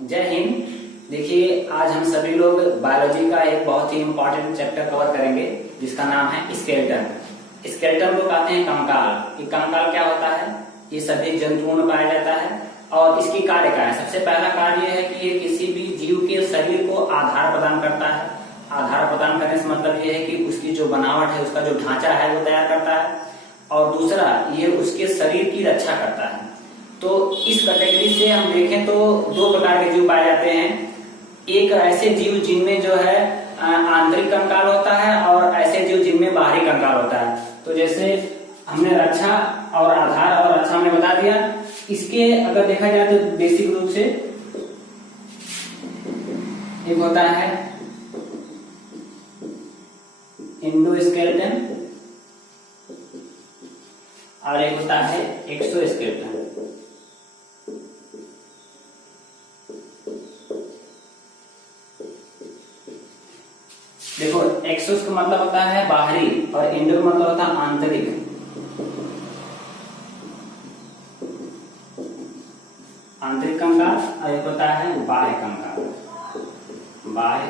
जय हिंद। देखिए, आज हम सभी लोग बायोलॉजी का एक बहुत ही इम्पोर्टेंट चैप्टर कवर करेंगे जिसका नाम है स्केलेटन। स्केलेटन को कहते हैं कंकाल। ये कंकाल क्या होता है? ये सभी जंतुओं में पाया जाता है और इसकी कार्य क्या है? सबसे पहला कार्य है कि ये किसी भी जीव के शरीर को आधार प्रदान करता है। आधार प्रदान करने से मतलब ये है कि उसकी जो बनावट है, उसका जो ढांचा है वो तैयार करता है, और दूसरा ये उसके शरीर की रक्षा करता है। तो इस कैटेगरी से हम देखें तो दो प्रकार के जीव पाए जाते हैं। एक ऐसे जीव जिनमें जो है आंतरिक कंकाल होता है और ऐसे जीव जिनमें बाहरी कंकाल होता है। तो जैसे हमने रक्षा और आधार और रक्षा में बता दिया। इसके अगर देखा जाए तो बेसिक रूप से एक होता है एंडोस्केलेटन और एक होता है एक्सोस्केलेटन। देखो, एक्सोस का मतलब होता है बाहरी और एंडो का मतलब होता है आंतरिक। आंतरिक कंकाल और एक होता है बाह्य कंकाल। बाह्य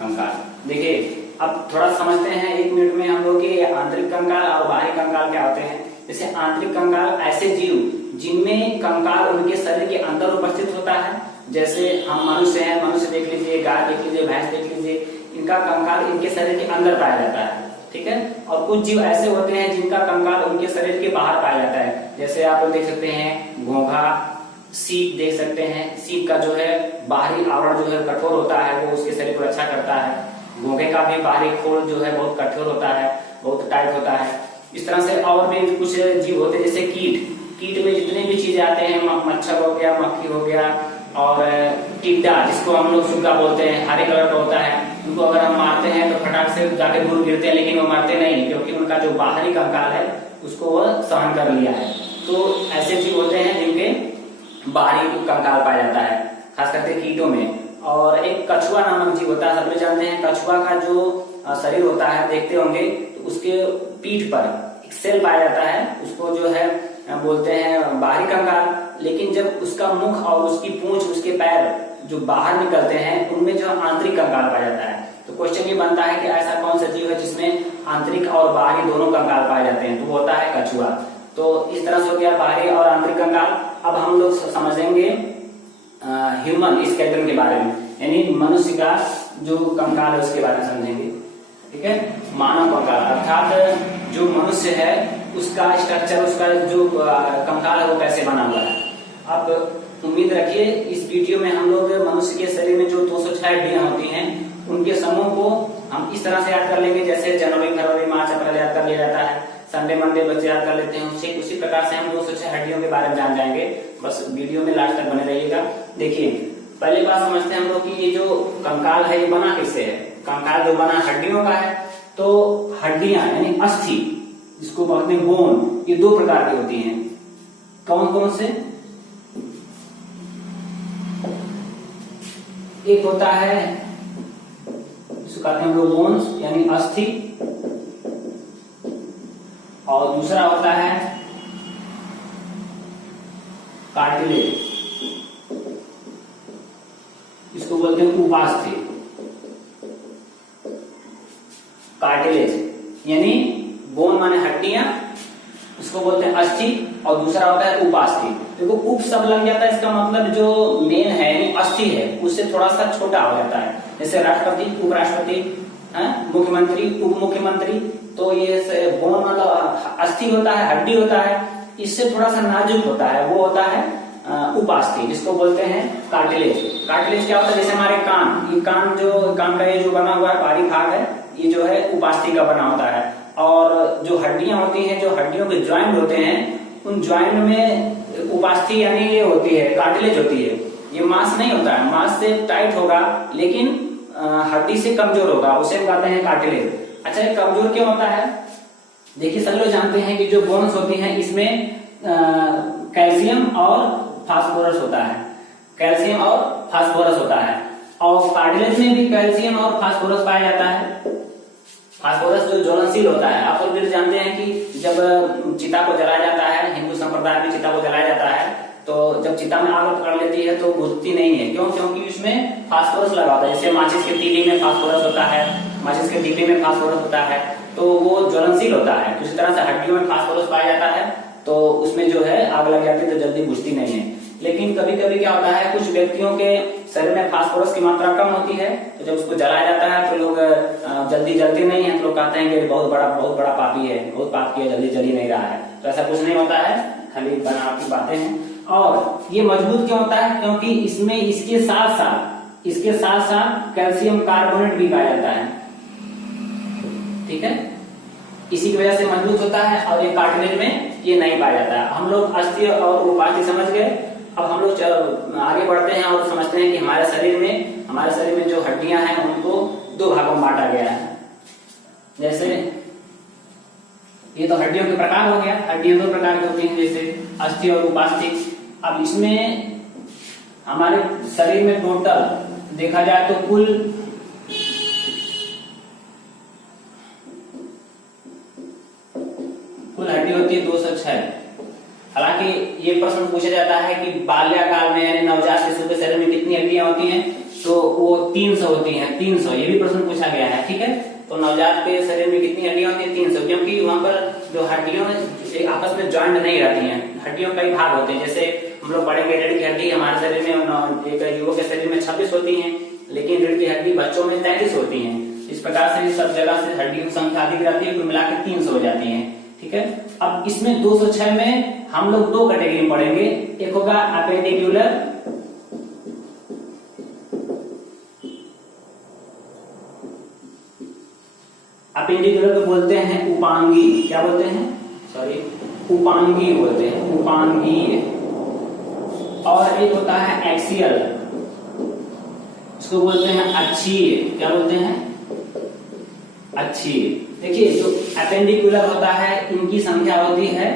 कंकाल। देखिए, अब थोड़ा समझते हैं 1 मिनट में हम लोग कि आंतरिक कंकाल और बाह्य कंकाल क्या होते हैं। जैसे आंतरिक कंकाल ऐसे जीव जिनमें कंकाल उनके शरीर के अंदर उपस्थित होता है। जैसे हम मनुष्य हैं, मनुष्य देख लीजिए, गाय देख लीजिए, भैंस देख लीजिए, इनका कंकाल इनके शरीर के अंदर पाया जाता है, ठीक है। और कुछ जीव ऐसे होते हैं जिनका कंकाल उनके शरीर के बाहर पाया जाता है। जैसे आप लोग देख सकते हैं घोंघा, सीप देख सकते हैं। सीप का जो है बाहरी आवरण जो है कठोर होता है, वो उसके शरीर को रक्षा करता है। घोंघे का भी बाहरी खोल जो है बहुत कठोर होता है, बहुत टाइट होता है। इस तरह से और भी कुछ जीव होते हैं जैसे कीट। कीट में जितने भी चीजें आते हैं, मच्छर हो गया, मक्खी हो गया, और टिड्डा जिसको हम लोग सुग्गा बोलते हैं, हरे कलर का होता है। उनको अगर हम मारते हैं तो फटाक से जाके दूर गिरते हैं, लेकिन वो मरते नहीं, क्योंकि उनका जो बाहरी कंकाल है उसको वह सहन कर लिया है। तो ऐसे जीव होते हैं जिनके बाहरी कंकाल पाया जाता है, खास करके कीटों में। और एक कछुआ नामक जीव होता है, सब लोग जानते हैं। कछुआ का जो शरीर होता है, देखते होंगे, तो उसके पीठ पर एक सेल पाया जाता है, उसको जो है बोलते हैं बाहरी कंकाल। लेकिन जब उसका मुख और उसकी पूंछ, उसके पैर जो बाहर निकलते हैं, उनमें जो आंतरिक कंकाल पाया जाता है। तो क्वेश्चन ये बनता है कि ऐसा कौन सा जीव है जिसमें आंतरिक और बाहरी दोनों कंकाल पाए जाते हैं? तो वो होता है कछुआ। तो इस तरह से हो गया बाहरी और आंतरिक कंकाल। अब हम लोग समझेंगे ह्यूमन स्केलेटन के बारे में, यानी मनुष्य का जो कंकाल है उसके बारे में समझेंगे, ठीक है। मानव कंकाल अर्थात जो मनुष्य है उसका स्ट्रक्चर, उसका जो कंकाल है वो कैसे बना हुआ है। अब उम्मीद रखिए इस वीडियो में हम लोग मनुष्य के शरीर में जो 206 हड्डियां होती हैं उनके समूह को हम इस तरह से याद कर लेंगे, जैसे जनवरी, फरवरी, मार्च, अप्रैल याद कर लिया जाता है, संडे, मंडे बच्चे याद कर लेते हैं। उसी प्रकार से हम 206 हड्डियों के बारे में जान जाएंगे। बस वीडियो में लास्ट तक बने रहिएगा। देखिए, पहले बात समझते हैं हम लोग कि ये जो कंकाल है ये बना किससे है। कंकाल जो बना हड्डियों का है। तो हड्डियां यानी अस्थि, इसको बोलते हैं बोन, ये 2 प्रकार की होती हैं। कौन कौन से? एक होता है इसको कहते हैं हम लोग बोन्स यानी अस्थि, और दूसरा होता है कार्टिलेज, इसको बोलते हैं उपास्थि। कार्टिलेज यानी बोन माने हड्डियां, उसको बोलते हैं अस्थि, और दूसरा होता है उपास्थि। देखो, उप सब लग जाता है, इसका मतलब जो मेन है यानी अस्थि है उससे थोड़ा सा छोटा हो जाता है। जैसे राष्ट्रपति, उपराष्ट्रपति, मुख्यमंत्री, उप मुख्यमंत्री। तो ये बोन मतलब अस्थि होता है, हड्डी होता है, इससे थोड़ा सा नाजुक होता है, वो होता है उपास्थि, जिसको बोलते हैं कार्टिलेज। कार्टिलेज क्या होता है? जैसे हमारे कान, ये कान का ये जो बना हुआ है बाहरी भाग है, ये जो है उपास्थि का बना होता है। और जो हड्डियां होती हैं, जो हड्डियों के ज्वाइंट होते हैं, उन ज्वाइंट में उपास्थि यानी ये होती है, कार्टिलेज होती है। ये मांस नहीं होता है, मांस से टाइट होगा लेकिन हड्डी से कमजोर होगा, उसे हम कहते हैं कार्टिलेज। अच्छा, ये कमजोर क्यों होता है? देखिए, सभी लोग जानते हैं कि जो बोन्स होती हैं इसमें कैल्शियम और फास्फोरस होता है। कैल्शियम और फास्फोरस होता है, और कार्टिलेज में भी कैल्शियम और फास्फोरस पाया जाता है। फास्फोरस जो ज्वलनशील होता है, आप लोग भी जानते हैं कि जब चिता को जलाया जाता है, हिंदू संप्रदाय में चिता को जलाया जाता है, तो जब चिता में आग पकड़ लेती है तो बुझती नहीं है। क्यों? क्योंकि उसमें फास्फोरस लगा होता है। जैसे माचिस के तीली में फास्फोरस होता है, माचिस के तीली में फास्फोरस होता है, तो वो ज्वलनशील होता है। उसी तरह से हड्डियों में फास्फोरस पाया जाता है, तो उसमें जो है आग लग जाती है तो जल्दी बुझती नहीं है। लेकिन कभी कभी क्या होता है, कुछ व्यक्तियों के शरीर में फास्फोरस की मात्रा कम होती है, तो जब उसको जलाया जाता है तो लोग जल्दी जलते नहीं है, तो लोग कहते हैं कि बहुत बड़ा पापी है, बहुत पाप किया, जल्दी जल ही नहीं रहा है। तो ऐसा कुछ नहीं होता है, खाली बनावटी बातें हैं। और ये मजबूत क्यों होता है? क्योंकि इसमें इसके साथ साथ कैल्शियम कार्बोनेट भी पाया जाता है। ठीक है, इसी की वजह से मजबूत होता है। और ये कार्टिलेज में ये नहीं पाया जाता है। हम लोग अस्थि और उपास्थि समझ गए। अब हम लोग आगे बढ़ते हैं और समझते हैं कि हमारे शरीर में जो हड्डियां हैं उनको दो भागों में बांटा गया है। जैसे ये तो हड्डियों के प्रकार हो गया। हड्डियां दो प्रकार की होती हैं, जैसे अस्थि और उपास्थि। अब इसमें हमारे शरीर में टोटल देखा जाए तो कुल हड्डी होती है 206। हालांकि ये प्रश्न पूछा जाता है कि बाल्यकाल में यानी नवजात शिशु के शरीर में कितनी हड्डियां होती हैं, तो वो 300 होती हैं। 300 ये भी प्रश्न पूछा गया है। ठीक है, तो नवजात के शरीर में कितनी हड्डियां होती हैं? 300, क्योंकि वहां पर जो हड्डियों आपस में ज्वाइंट नहीं रहती हैं। हड्डियों कई भाग होते हैं। जैसे हम लोग पढ़ेंगे रीढ़ की हड्डी हमारे शरीर में, एक युवक के शरीर में 26 होती है, लेकिन रीढ़ की हड्डी बच्चों में 33 होती है। इस प्रकार से सब जगह से हड्डियों की संख्या अधिक रहती है, कुल मिलाकर 300 हो जाती है। ठीक है, अब इसमें 206 में हम लोग दो कैटेगरी पढ़ेंगे। एक होगा अपेंडिक्यूलर, अपेंडिक्यूलर को बोलते हैं उपांगी। क्या बोलते हैं? सॉरी, उपांगी बोलते हैं, उपांगीय। और एक होता है एक्सियल, इसको बोलते हैं अक्षीय। क्या बोलते हैं? अक्षीय। देखिए, जो अपेंडिकुलर होता है इनकी संख्या होती है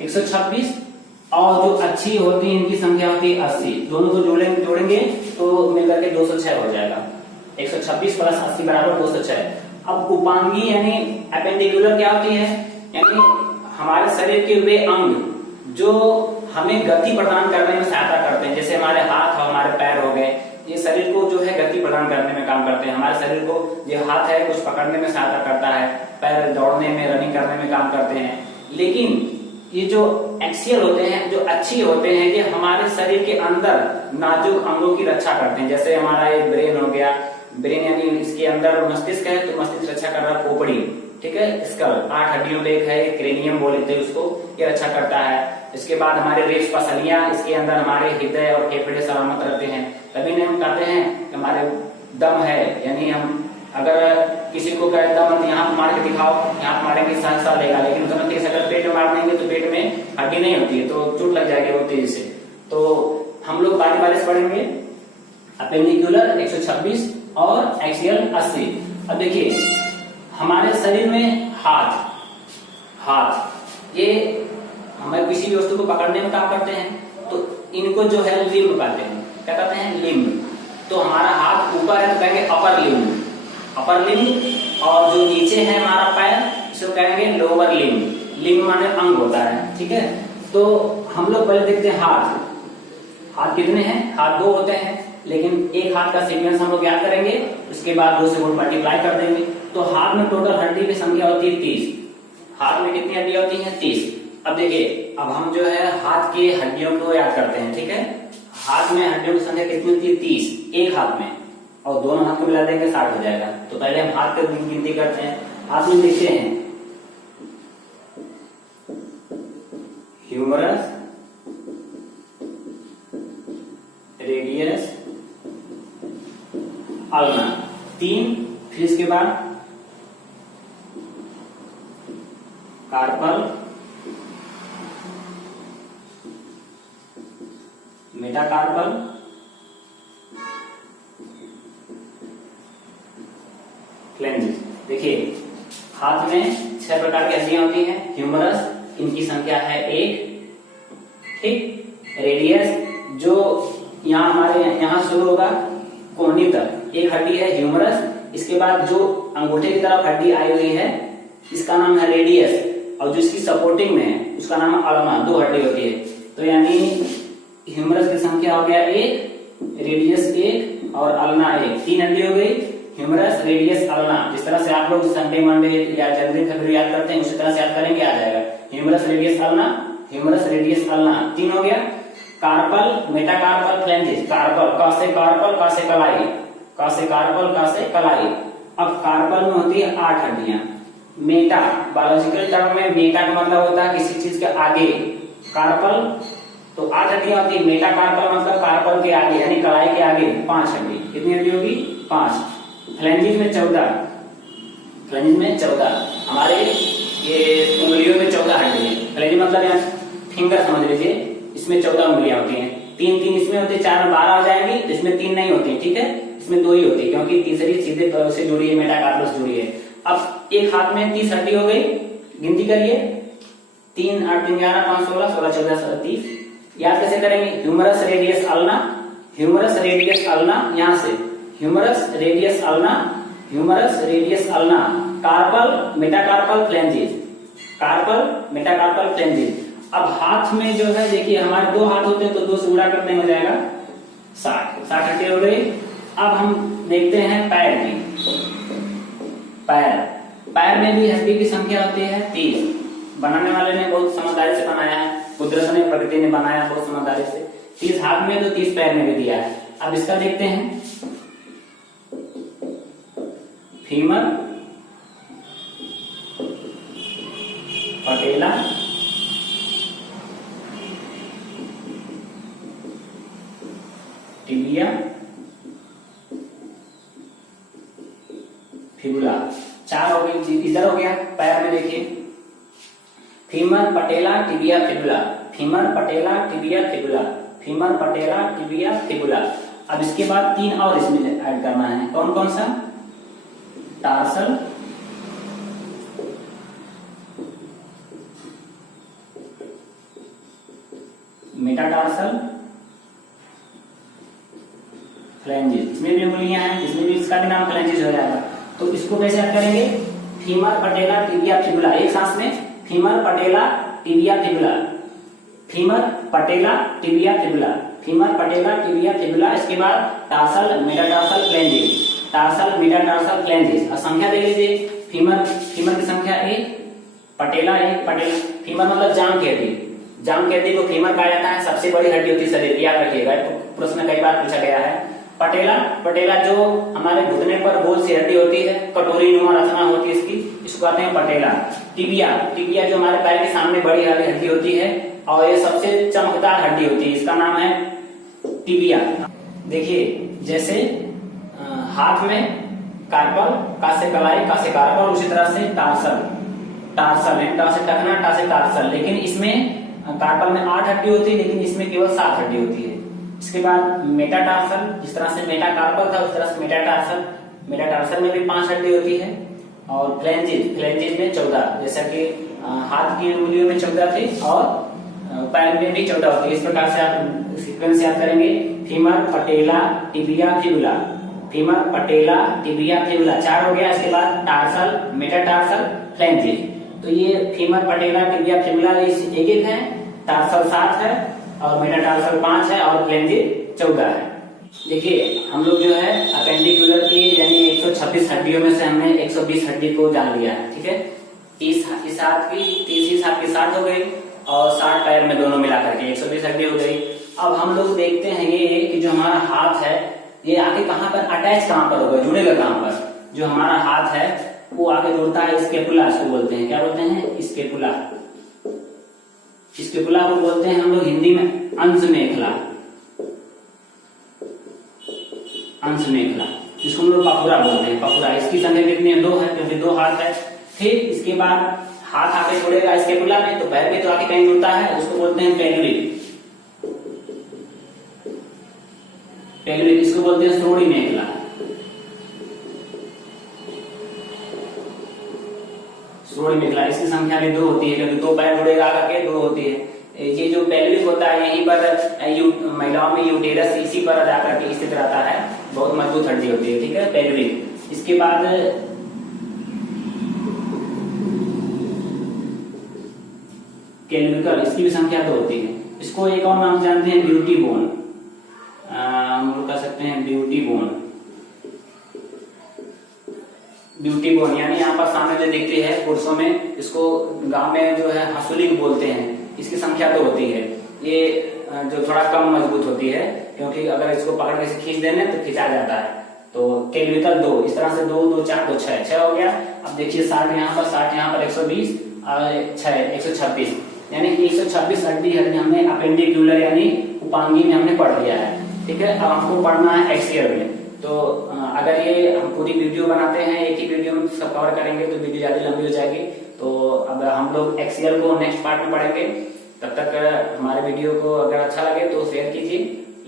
126, और जो अक्षीय होती है इनकी संख्या होती है 80। दोनों को जोड़ेंगे तो मिलकर के 206 हो जाएगा। 126 प्लस 80 बराबर 206। अब उपांगी यानी अपेंडिकुलर क्या होती है? यानी हमारे शरीर के वे अंग जो हमें गति प्रदान करने में सहायता करते हैं। जैसे हमारे हाथ और हमारे पैर हो गए, ये शरीर को जो है गति प्रदान करने में काम करते हैं। हमारे शरीर को जो हाथ है कुछ पकड़ने में सहायता करता है, पैर दौड़ने में, रनिंग करने में काम करते हैं। लेकिन ये जो एक्सियल होते हैं, जो अच्छी होते हैं, ये हमारे शरीर के अंदर नाजुक अंगों की रक्षा करते हैं। जैसे हमारा एक ब्रेन हो गया, ब्रेन यानी इसके अंदर मस्तिष्क है, तो मस्तिष्क रक्षा कर रहा है खोपड़ी। ठीक है, इसका 8 हड्डियों का एक है, क्रेनियम बोलते हैं उसको, ये रक्षा करता है। इसके बाद हमारे रेप्स पसलियां, इसके अंदर हमारे हृदय और फेफड़े सलामत रहते हैं। तभी हम कहते हैं कि हमारे दम है, यानी हम अगर किसी को कहे दम यहाँ मार के दिखाओ, यहाँ मारेंगे सांस लेगा, लेकिन गलत से अगर पेट में मार देंगे तो पेट में हड्डी नहीं होती है, तो चोट लग जाएगी वो तेजी से। तो हम लोग बारी से पढ़ेंगे अपेंडिकुलर 126 और एक्सियल 80। अब देखिए, हमारे शरीर में हाथ ये हमें किसी भी वस्तु को पकड़ने में काम करते हैं, तो इनको जो है लिम्ब कहते हैं। क्या कहते हैं? लिम्ब। तो हमारा हाथ ऊपर है तो कहेंगे अपर लिम्ब, और जो नीचे है हमारा पैर, इसको कहेंगे लोअर लिम्ब। लिम्ब माने अंग होता है। ठीक है, तो हम लोग पहले देखते हैं हाथ कितने हैं? हाथ 2 होते हैं, लेकिन एक हाथ का सीक्वेंस हम लोग याद करेंगे, उसके बाद 2 से मल्टीप्लाई कर देंगे। तो हाथ में टोटल हड्डी की संख्या होती है 30। हाथ में कितनी हड्डियां होती हैं? 30। अब देखिए, अब हम जो है हाथ की हड्डियों को याद करते हैं। ठीक है, हाथ में हड्डियों की संख्या कितनी होती है? 30 एक हाथ में, और दोनों हाथ को मिला देंगे 60 हो जाएगा। तो पहले हम हाथ की गिनती करते हैं। हाथ में देखते हैं ह्यूमरस, रेडियस, अल्ना, 3। फिर इसके बाद कार्पल, मेटाकार्पल, फ्लेंजिस। देखिए, हाथ में 6 प्रकार की हड्डियां होती हैं। ह्यूमरस, इनकी संख्या है 1। ठीक, रेडियस जो यहाँ हमारे यहाँ शुरू होगा कोहनी तक, एक हड्डी है ह्यूमरस। इसके बाद जो अंगूठे की तरफ हड्डी आई हुई है, इसका नाम है रेडियस। और जो इसकी सपोर्टिंग में है उसका नाम है अल्ना, 2 हड्डी होती है। तो यानी ह्यूमरस की संख्या हो गया 1, रेडियस 1 और अल्ना 1, 3 हड्डी हो गई, ह्यूमरस, रेडियस, अल्ना। जिस तरह से आप लोग संडे मंडे या जनवरी फरवरी याद करते हैं उसी तरह से याद करेंगे, आ जाएगा। Humerus, radius, ulna, humerus, radius, ulna, 3 हो गया। Carpel, metacarpal, phalanges. कार्पल, का से कार्पल, का से कलाई, का से कार्पल, का से कलाई। अब कार्पल में होती है 8 हड्डियां। मेटा, बायोलॉजिकल टर्म में मेटा का मतलब होता है किसी चीज के आगे। कार्पल तो 8 हड्डियां होती है। मेटाकार्पल मतलब कार्पल के आगे यानी कलाई के आगे 5 हड्डी। कितनी हड्डी होगी? 5। फ्लैंजेस में 14, फ्लैंजेस में 14, हमारे ये उंगलियों में 14 हड्डी है। फ्लैंज मतलब यहाँ फिंगर समझ लीजिए, इसमें 14 उंगलियां होती हैं। 3 इसमें होती है, 4 में 12 हो जाएंगी, तो इसमें 3 नहीं होती, ठीक है, इसमें 2 ही होती है क्योंकि तीसरी सीधे से जुड़ी है, मेटाकार्पल से जुड़ी है। अब एक हाथ में 30 हड्डी हो गई, गिनती करिए, 3 8 3 11 5 16 16 14 17 30। याद कैसे करेंगे? Humerus, radius, ulna, humerus, radius, ulna, यहाँ से humerus, radius, ulna, humerus, radius, ulna, carpal, metacarpal, phalanges, carpal, metacarpal, phalanges. अब हाथ में जो है देखिए हमारे 2 हाथ होते हैं तो 2 से गुणा करते हैं, हो जाएगा 60 हड्डी हो गई। अब हम देखते हैं पैर में, पैर में भी हड्डी की संख्या होती है 30। बनाने वाले ने बहुत समझदारी से बनाया है, कुदरत ने, प्रकृति ने बनाया बहुत समझदारी से। 30 हाथ में तो 30 पैर में भी दिया है। अब इसका देखते हैं, फीमर, पटेला, टिबिया, फिबुला। 4 हो गई। इधर हो गया पैर में देखिए, फीमर, पटेला, टिबिया, फिबुला, फीमर, पटेला, टिबिया, फिबुला, फीमर, पटेला, टिबिया, फिबुला। अब इसके बाद 3 और इसमें ऐड करना है। कौन कौन सा? Tarsal, metatarsal, flanges. इसमें भी उंगलियां हैं, इसमें भी, इसका भी नाम फ्लैंजेस हो जाएगा। तो इसको कैसे याद करेंगे? फीमर, पटेला, टिबिया, फिबुला, एक सांस में फीमर, पटेला, टिबिया, फिबुला, फीमर, पटेला, टिबिया, फिबुला, फीमर, पटेला, टिबिया, फिबुला। इसके बाद tarsal, metatarsal, flanges, tarsal, metatarsal, flanges. और संख्या देख लीजिए, फीमर की संख्या 1, पटेला 1, पटेला, फीमर मतलब जांघ की हड्डी, जांघ की हड्डी को फीमर कहा जाता है, सबसे बड़ी हड्डी होती है शरीर की, याद रखिएगा, प्रश्न कई बार पूछा गया है। पटेला जो हमारे घुटने पर गोल सी हड्डी होती है, कटोरी नुमा रचना होती है इसकी, इसको कहते हैं पटेला। टिबिया जो हमारे पैर के सामने बड़ी वाली हड्डी होती है और ये सबसे चमकदार हड्डी होती है, इसका नाम है टिबिया। देखिए जैसे हाथ में कार्पल, का से कलाई, का से कार्पल, उसी तरह से टार्सल है, टा से टखना, टा से टार्सल। लेकिन इसमें कार्पल में 8 हड्डी होती है, लेकिन इसमें केवल 7 हड्डी होती है। इसके बाद मेटाटार्सल, जिस तरह से मेटाकार्पल था उस तरह से मेटाटार्सल में भी 5 हड्डी होती है। और फ्लैंजेस में 14, जैसा कि हाथ की उंगलियों में 14 थी और पैर में भी 14 होती है। इस प्रकार से आप सीक्वेंस याद करेंगे, फीमर, पटेला, टिबिया, फिबुला, फीमर, पटेला, टिबिया, फिबुला, 4 हो गया। इसके बाद टार्सल, मेटाटार्सल, फ्लैंजेस। तो ये फीमर, पटेला, टिबिया, फिबुला एक है, टार्सल 7 है और मेटाटार्सल 5 है और फ्लैंजेस 14 है। देखिए हम लोग जो है अपेंडिकुलर की यानी 126 हड्डियों में से हमने 120 हड्डी को जान लिया है, ठीक है। 30 इस हाथ की, 30 इस हाथ की 60 हो गई और 60 पैर में दोनों मिलाकर के 120 हड्डी हो गई। अब हम लोग देखते हैं ये कि जो हमारा हाथ है ये आगे कहाँ पर अटैच कहाँ पर होगा, जुड़ेगा कहाँ पर। जो हमारा हाथ है वो आगे जुड़ता है स्केपुला, इसको बोलते हैं, क्या बोलते हैं? स्केपुला। स्केपुला को बोलते हैं हम लोग हिंदी में अंश मेखला, अंश मेखला, जिसको हम लोग पखुरा बोलते हैं, पखुरा। इसकी संख्या कितनी है? 2 है, क्योंकि 2 हाथ है। फिर इसके बाद हाथ आके जुड़ेगा स्केपुला में, तो पैर भी तो आके कहीं जुड़ता है, उसको बोलते हैं पेल्विक। इसको बोलते हैं श्रोणि मेखला। श्रोणि मेखला, इसकी संख्या भी 2 होती है, क्योंकि 2 पैर जुड़ेगा आके 2 होती है। ये जो पेल्विक होता है यहीं पर महिलाओं में यूटेरस इसी पर जाकर के स्थित रहता है, बहुत मजबूत हड्डी होती है, ठीक है, पेल्विक। इसके बाद कैल्विकल, इसकी भी संख्या 2 होती है। इसको एक और नाम जानते हैं ब्यूटी बोन, हम लोग कह सकते हैं ब्यूटी बोन। ब्यूटी बोन यानी यहाँ पर सामने जो दिखती है पुरुषों में, इसको गांव में जो है हंसुली बोलते हैं। इसकी संख्या 2 होती है। ये जो थोड़ा कम मजबूत होती है, क्योंकि अगर इसको पकड़ के खींच देने तो खिंचा जाता है। तो कैल्विकल 2, इस तरह से 2 2 4 2 6 हो गया। अब देखिए 60 यहाँ पर, 60 यहाँ पर 120 और 6 126, यानी 126 हड्डी हमने अपेंडिक्यूलर यानी उपांगी में हमने पढ़ लिया है। ठीक है, अब हमको पढ़ना है एक्सियल में। तो अगर ये हम पूरी वीडियो बनाते हैं, एक ही वीडियो में सब कवर करेंगे तो वीडियो ज्यादा लंबी हो जाएगी। तो अब हम लोग एक्सियल को नेक्स्ट पार्ट में पढ़ेंगे। तब तक हमारे वीडियो को अगर अच्छा लगे तो शेयर कीजिए,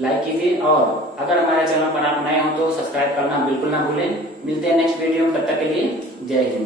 लाइक कीजिए, और अगर हमारे चैनल पर आप नए हो तो सब्सक्राइब करना बिल्कुल ना भूलें। मिलते हैं नेक्स्ट वीडियो में, तब तक के लिए जय हिंद।